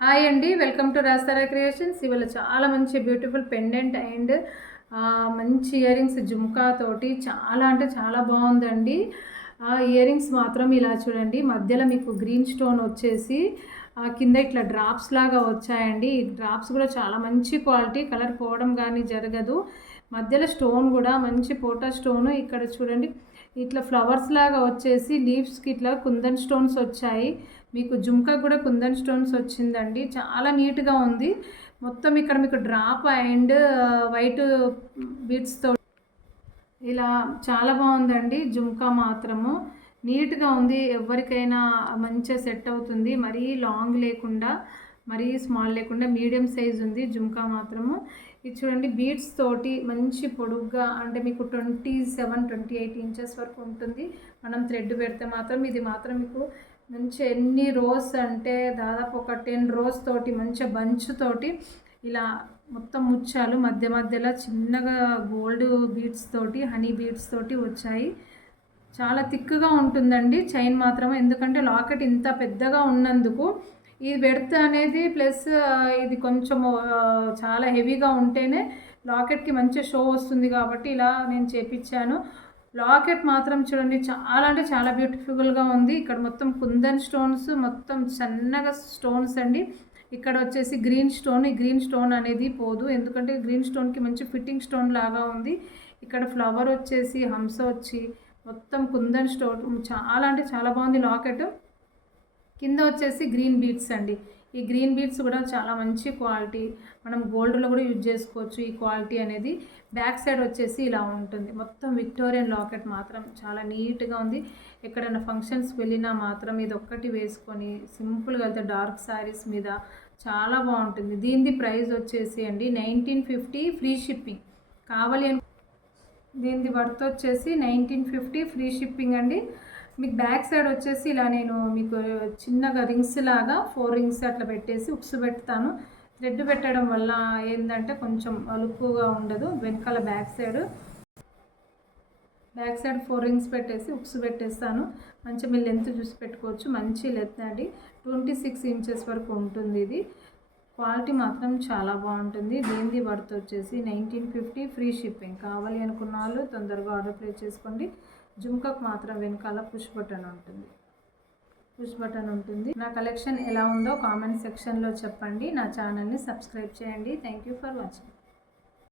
Hi అండి, welcome to రాస్తారా creations. ఇవాళ చాలా మంచి బ్యూటిఫుల్ పెండెంట్ అండ్ మంచి ఇయర్ రింగ్స్ జుమ్కా తోటి చాలా అంటే చాలా బాగుందండి. ఇయర్ రింగ్స్ మాత్రం ఇలా చూడండి, మధ్యలో మీకు గ్రీన్ స్టోన్ వచ్చేసి కింద ఇట్లా డ్రాప్స్ లాగా వచ్చాయండి. ఈ డ్రాప్స్ కూడా చాలా మంచి క్వాలిటీ, కలర్ పోవడం కానీ జరగదు. మధ్యలో స్టోన్ కూడా మంచి పోటా స్టోను. ఇక్కడ చూడండి ఇట్లా ఫ్లవర్స్ లాగా వచ్చేసి లీవ్స్కి ఇట్లా కుందన్ స్టోన్స్ వచ్చాయి. మీకు జుమ్కా కూడా కుందన్ స్టోన్స్ వచ్చిందండి, చాలా నీట్గా ఉంది. మొత్తం ఇక్కడ మీకు డ్రాప్ అండ్ వైట్ బీడ్స్తో ఇలా చాలా బాగుందండి. జుమ్కా మాత్రము నీట్గా ఉంది, ఎవరికైనా మంచిగా సెట్ అవుతుంది. మరీ లాంగ్ లేకుండా మరీ స్మాల్ లేకుండా మీడియం సైజ్ ఉంది జుమ్కా మాత్రము. ఇది చూడండి బీడ్స్ తోటి మంచి పొడుగ్గా, అంటే మీకు 27-28 ఇంచెస్ వరకు ఉంటుంది. మనం థ్రెడ్ పెడితే మాత్రం ఇది మాత్రం మీకు మంచి ఎన్ని రోస్ అంటే దాదాపు ఒక 10 రోస్ తోటి మంచిగా బంచ్ తోటి ఇలా మొత్తం ముత్యాలు మధ్య మధ్యలో చిన్నగా గోల్డ్ బీడ్స్ తోటి హనీ బీడ్స్ తోటి వచ్చాయి. చాలా థిక్గా ఉంటుందండి చైన్ మాత్రం, ఎందుకంటే లాకెట్ ఇంత పెద్దగా ఉన్నందుకు ఈ బెర్త్ అనేది ప్లస్ ఇది కొంచెం చాలా హెవీగా ఉంటేనే లాకెట్కి మంచి షో వస్తుంది కాబట్టి ఇలా నేను చేపించాను. లాకెట్ మాత్రం చూడండి చాలా అంటే చాలా బ్యూటిఫుల్గా ఉంది. ఇక్కడ మొత్తం కుందన్ స్టోన్స్, మొత్తం సన్నగా స్టోన్స్ అండి. ఇక్కడ వచ్చేసి గ్రీన్ స్టోన్, ఈ గ్రీన్ స్టోన్ అనేది పోదు, ఎందుకంటే గ్రీన్ స్టోన్కి మంచి ఫిట్టింగ్ స్టోన్ లాగా ఉంది. ఇక్కడ ఫ్లవర్ వచ్చేసి హంస వచ్చి మొత్తం కుందన్ స్టోన్ చాలా అంటే చాలా బాగుంది లాకెట్. కింద వచ్చేసి గ్రీన్ బీడ్స్ అండి. ఈ గ్రీన్ బీడ్స్ కూడా చాలా మంచి క్వాలిటీ, మనం గోల్డ్లో కూడా యూజ్ చేసుకోవచ్చు ఈ క్వాలిటీ అనేది. బ్యాక్ సైడ్ వచ్చేసి ఇలా ఉంటుంది. మొత్తం విక్టోరియన్ లాకెట్ మాత్రం చాలా నీట్గా ఉంది. ఎక్కడైనా ఫంక్షన్స్కి వెళ్ళినా మాత్రం ఇది ఒక్కటి వేసుకొని సింపుల్గా వెళ్తే డార్క్ శారీస్ మీద చాలా బాగుంటుంది. దీనిది ప్రైస్ వచ్చేసి అండి 1950 ఫ్రీ షిప్పింగ్. కావాలి అని దీనిది వర్త్ వచ్చేసి 1950 ఫ్రీ షిప్పింగ్ అండి. మీకు బ్యాక్ సైడ్ వచ్చేసి ఇలా నేను మీకు చిన్నగా రింగ్స్ లాగా 4 రింగ్స్ అట్లా పెట్టేసి ఉక్స్ పెడతాను. థ్రెడ్ పెట్టడం వల్ల ఏంటంటే కొంచెం లుక్గా ఉండదు. వెనకాల బ్యాక్ సైడ్ 4 రింగ్స్ పెట్టేసి ఉక్స్ పెట్టేస్తాను. మంచి మీరు లెంత్ చూసి పెట్టుకోవచ్చు. మంచి లెంత్ అండి, 26 ఇంచెస్ వరకు ఉంటుంది. ఇది క్వాలిటీ మాత్రం చాలా బాగుంటుంది. దీనిది వర్త్ వచ్చేసి 1950 ఫ్రీ షిప్పింగ్. కావాలి అనుకున్న వాళ్ళు తొందరగా ఆర్డర్ ప్లేస్ చేసుకోండి. జుమ్కాకు మాత్రం వెనకాల పుష్ బటన్ ఉంటుంది. నా కలెక్షన్ ఎలా ఉందో కామెంట్ సెక్షన్లో చెప్పండి. నా ఛానల్ని సబ్స్క్రైబ్ చేయండి. Thank you for watching.